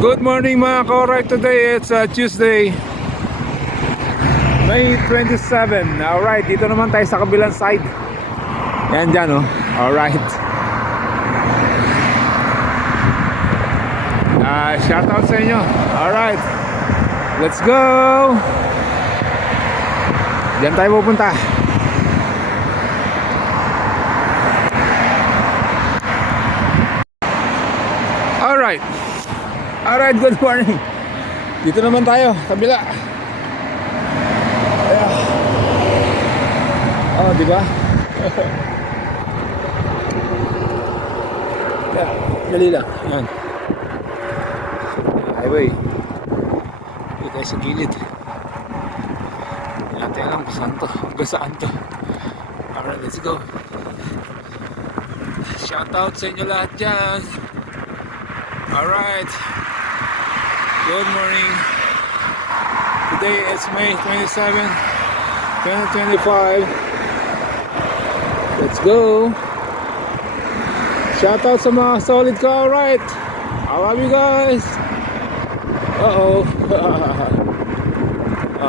Good morning mga ka-alright. Today it's Tuesday, May 27. Alright, dito naman tayo sa kabilang side. Yan dyan oh. Alright. Shout out sa inyo. Alright, let's go. Diyan tayo pupunta. Alright. Alright, good morning. Dito naman tayo, kabila. Ayan. Oh, di ba? Yeah, dali lang. Ayan. Highway. Dito tayo sa gilid. Hindi natin alam kung saan to. Hanggang saan to. Alright, let's go. Shout out sa inyo lahat dyan. Alright. Good morning. Today is May 27, 2025. Let's go. Shout out sa mga solid ka. Alright. I love you guys. Uh-oh.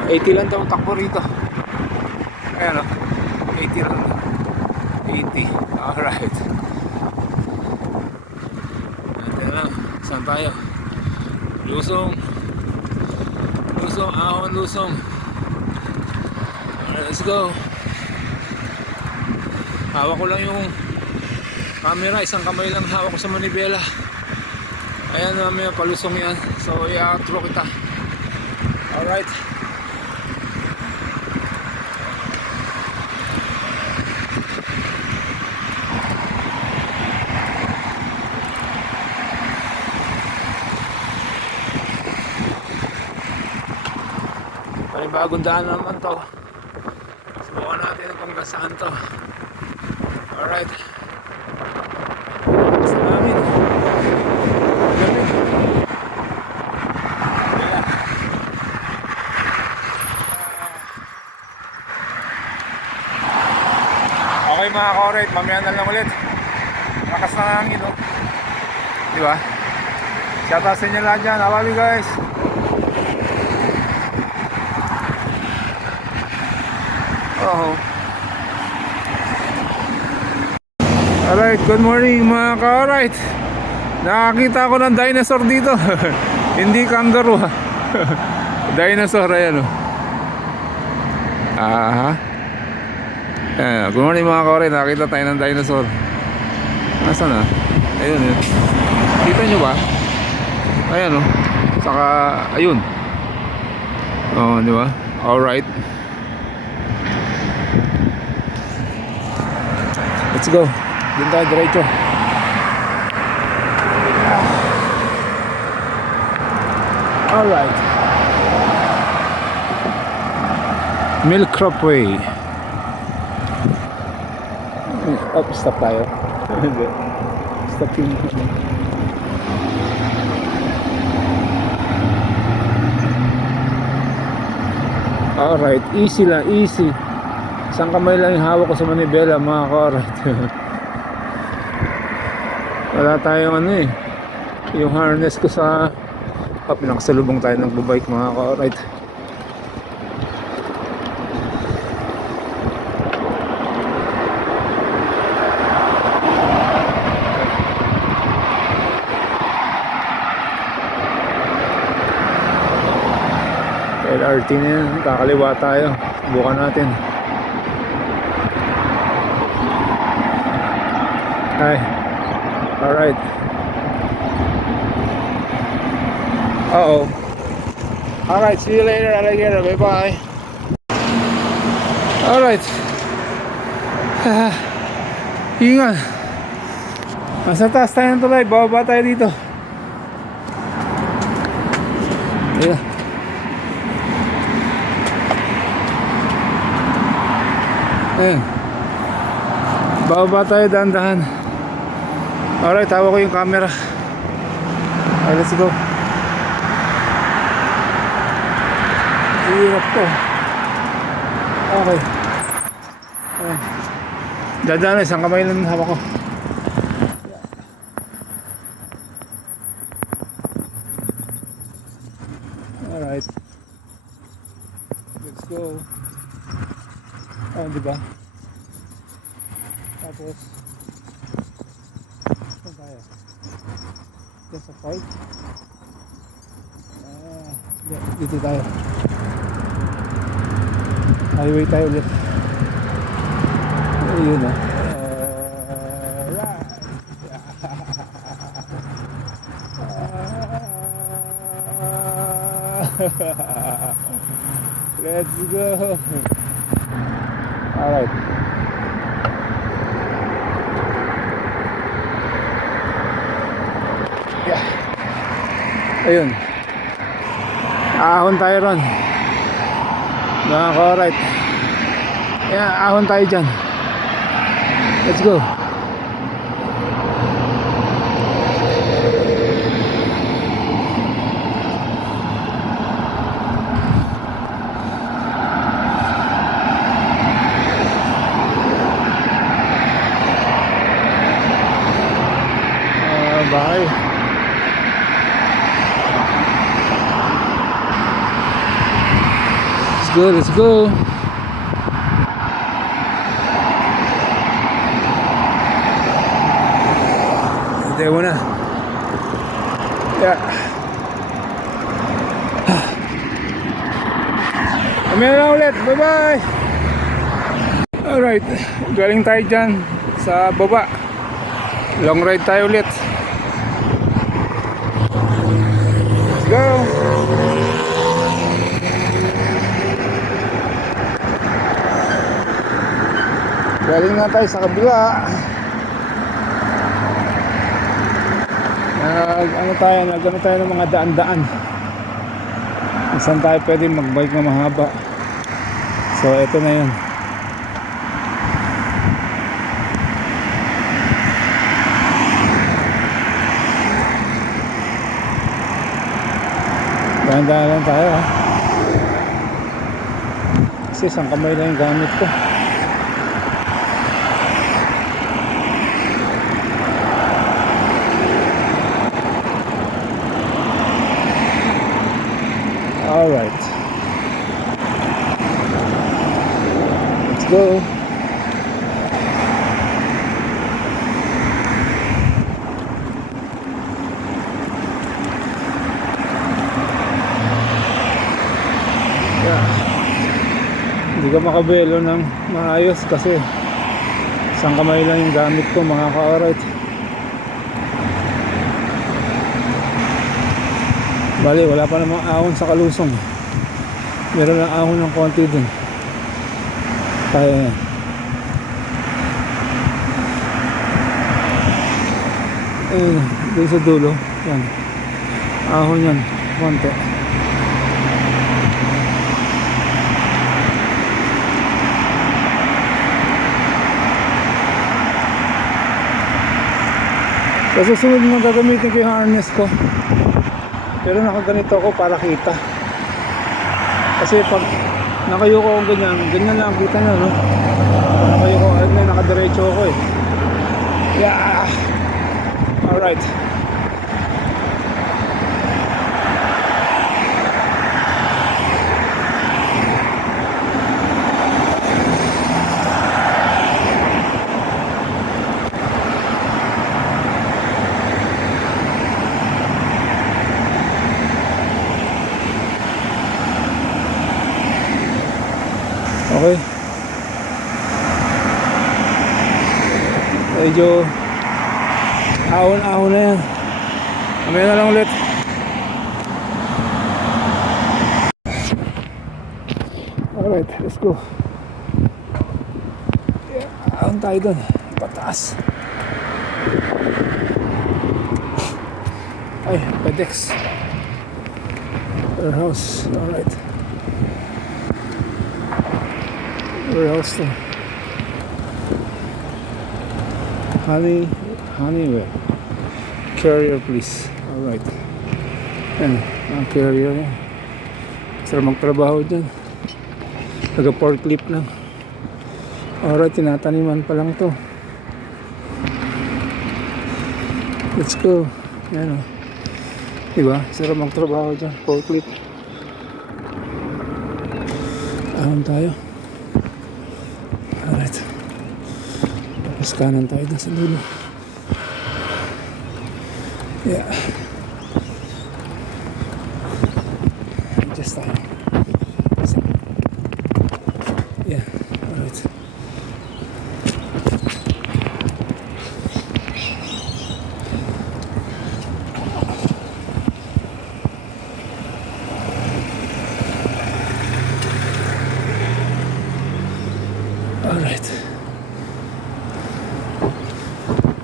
80 lang daw takbo rito. Ayan o. 80 lang. 80. Alright. Saan tayo? Lusong. Lusong, ahon, lusong. Alright, let's go. Hawak ko lang yung camera. Isang kamay lang hawak ko sa manibela. Ayan, mamaya palusong yan. So, i-outro kita. Alright. Bagong daan naman to. Subukan natin kung saan to. Alright. Basta namin. Okay mga ka-alright, mamaya na lang ulit. Lakas na hangin oh. Diba? Shout out sa inyo lahat dyan. I love you guys. Oh. Alright, good morning mga ka-alright. Nakakita ko ng dinosaur dito. Hindi kangaroo ha. Dinosaur, ayan o. Aha. Good morning mga ka-alright. Nakakita tayo ng dinosaur. Nasaan na? Ayun yun. Kita nyo ba? Ayan o. Saka, ayun. Oh, di ba? Alright. Let's go. Doon tayo diretso. Alright. Millcrop Way. Oh, stop tayo. Stop yung... Alright, easy lang, easy. Isang kamay lang yung hawak ko sa manibela mga ka-alright. Wala tayong ano eh, yung harness ko sa pinakasalubong tayo ng bubike mga ka-alright. LRT na yan, kakaliwa tayo. Bukan natin. Hi. Alright. Uh-oh. Alright, see you later, alligator. Bye-bye. Alright. Hingan. Nasa taas tayo ng tulay. Bababa tayo dito. Yeah. Ayan. Bababa tayo dahan-dahan. Alright, hawak ko yung camera. Alright, let's go. Hirap to. Okay. Dadaan, isang kamay lang hawak ko. Alright. Let's go. Oh, diba? Tapos, saan tayo? Just a park? Dito tayo. Highway tayo ulit. Ayun ah. Let's go. Alright. Yeah. Ayun. Ahon tayo ron. Alright. Yeah, ahon tayo dyan. Let's go. Bye. Let's go, let's go. There muna. Yeah. Kamera na ulit. Bye-bye. Alright. Galing tayo dyan sa baba. Long ride tayo ulit. Let's go. Galing na tayo sa kabila. Nag-ano tayo ng mga daan-daan. Saan tayo pwede mag-bike na mahaba. So eto na yun. Dahan-dahan lang tayo ha. Kasi isang kamay lang yung gamit ko. Alright. Let's go. Hindi ka makabelo ng maayos kasi isang kamay lang yung gamit ko mga ka-alright. Bali wala pa namang ahon sa Kalusong. Meron lang ahon ng konti dun. Kaya yan. Dun sa dulo yan. Ahon yan konti. Sa susunod mo gagamitin ko yung harness ko. Pero nakaganito ako para kita. Kasi pag nakayuko ako ganyan lang kita nyo, no? Nakayuko ako, nakadiretso ako eh. Yeah! Alright. Okay. Medyo ahon-ahon na yan. Kamaya na lang ulit. Alright, let's go. Yeah, ahon tayo dun. Pataas. Ay, FedEx warehouse. Alright. Warehouse to. Honeywell. Carrier please. Alright. Ayan, ang carrier yan. Sarap magtrabaho dyan. Taga forklift lang. Alright, tinataniman pa lang to. Let's go. Ayan o. Diba? Sarap magtrabaho dyan. Forklift. Ahon tayo. Alright. Tapos kanan tayo dun sa dulo. Yeah. Adjust tayo. Yeah. Alright. Alright.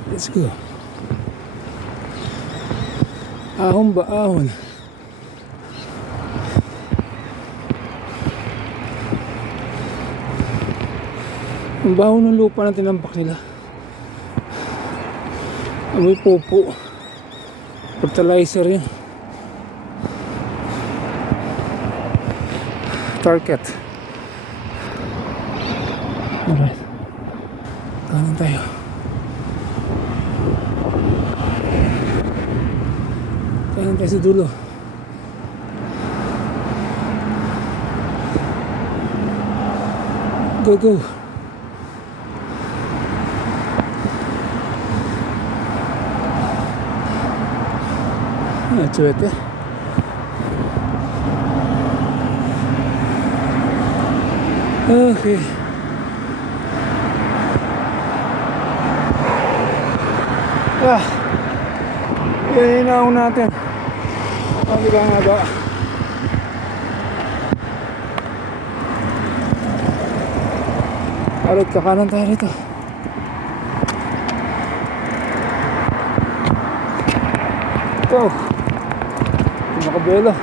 Let's go. Ahon ba? Ahon. Ang baho ng lupa na tinampak nila. Amoy popo. Fertilizer yan. Target. Alright. Kanan tayo. Kanan tayo sa dulo. Go, go. Cuete. Okay. Yan inaon natin. Ang iba nga ba? Alright, kakanan tayo rito. Ito. Makabelo.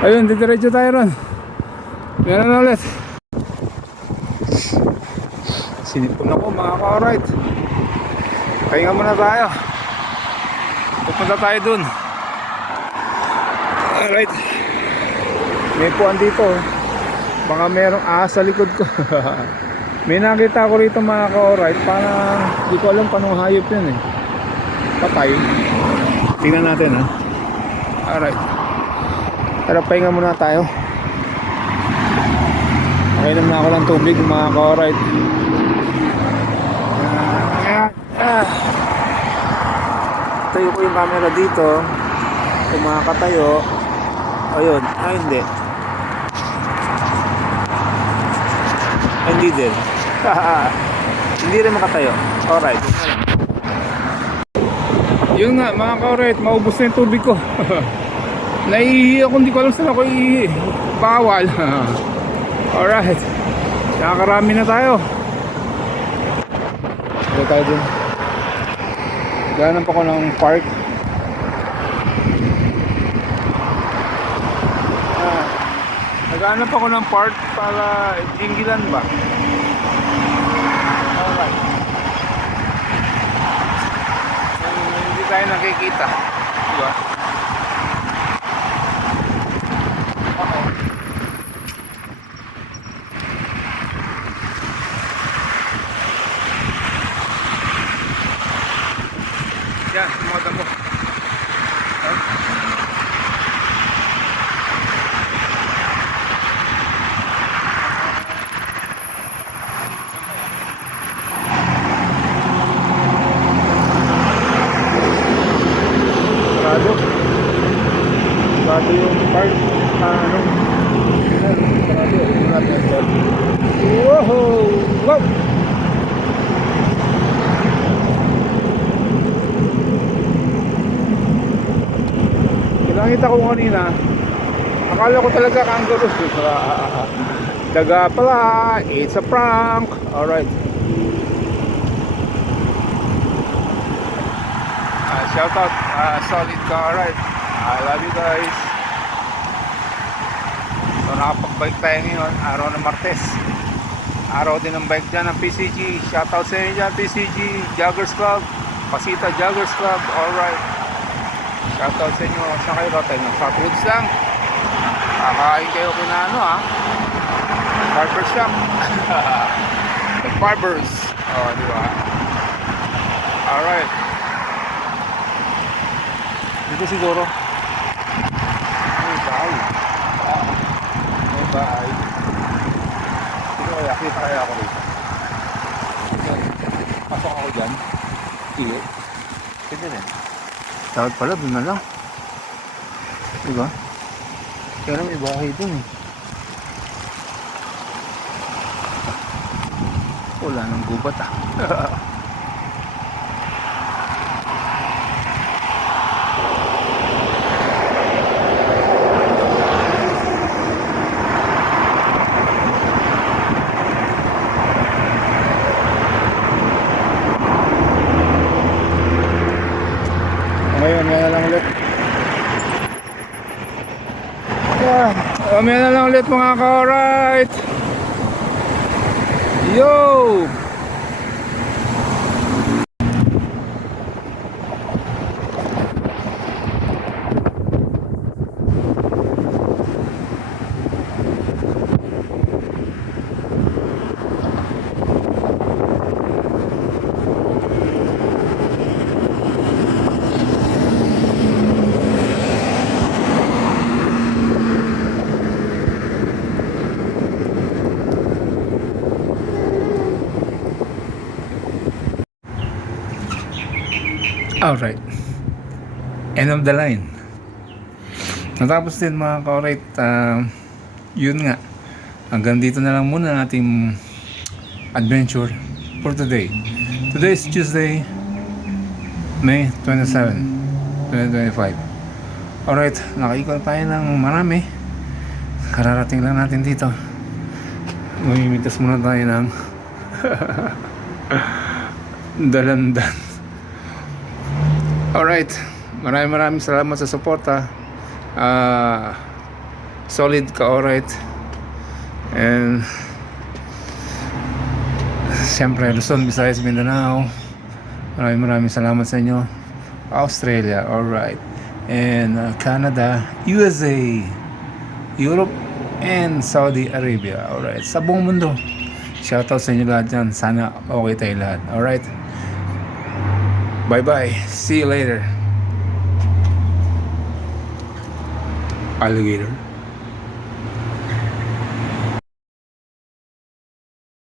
Ayun, didiretso tayo ron. Meron ulit. Sinipon ako mga ka-alright. Pahinga muna tayo. Pupunta tayo dun. Alright. May puwan dito. Baka merong ahas sa likod ko. May nakita ko rito mga ka-alright. Parang di ko alam paano hayop yun eh. Patay. Tingnan natin ha. Alright. Pero pahinga muna tayo. Nakainom na ako ng tubig mga ka-alright. Tayo ko yung camera dito. Kung makakatayo. Ayun. Hindi. Hindi din. Hindi rin makatayo. Alright. Yun nga mga ka-alright. Maubos na yung tubig ko. Naiihi ako. Hindi ko alam saan ako iihi. Bawal. Alright. Nakakarami na tayo. Dito tayo dun. Ganap ako ng park. Naghanap ako ng park para jinggilan ba? Alright. Hindi tayo nakikita. Diba? Yan, mga damo. Sarado yung park. Sarado. Wow! Wow! Nakita ko kanina, akala ko talaga kangaroo. Daga pala, it's a prank. Alright. Shout out, solid ka. Alright. I love you guys. So nakapag-bike tayo ngayon, araw ng Martes. Araw din ng bike dyan ng PCG. Shout out sa inyo dyan, PCG, Joggers Club, Pasita Joggers Club. Alright. Shoutout sa inyo. Saan kayo tayo? Southwoods lang. Kakain kayo kina ano ha. Barbershop. The barbers. Oh, di ba? Alright. Dito siguro. Ay, dahil. bahay. Sino kaya? Kita kaya ako rito. Yan. Pasok ako dyan. Iyo. Pwede rin. Dapat pala, doon na lang. Diba? Kaya lang may bahay doon eh. Wala nang gubat ah. Ngayon, ngayon lang ulit. Ngayon na lang ulit mga ka-alright. Yo! Alright. End of the line. Natapos din mga ka-alright. Yun nga. Hanggang dito na lang muna ang ating adventure for today. Today is Tuesday, May 27, 2025. Alright. Nakaikot tayo ng marami. Kararating lang natin dito. Mamimitas muna tayo ng dalandan. Alright, maraming salamat sa suporta. Solid ka, alright. And siyempre Luzon, Visayas, Mindanao, maraming salamat sa inyo. Australia, alright. And Canada, USA, Europe, and Saudi Arabia, alright. Sa buong mundo, shoutout sa inyo lahat dyan. Sana okay tayo lahat, alright. Bye-bye. See you later. Alligator.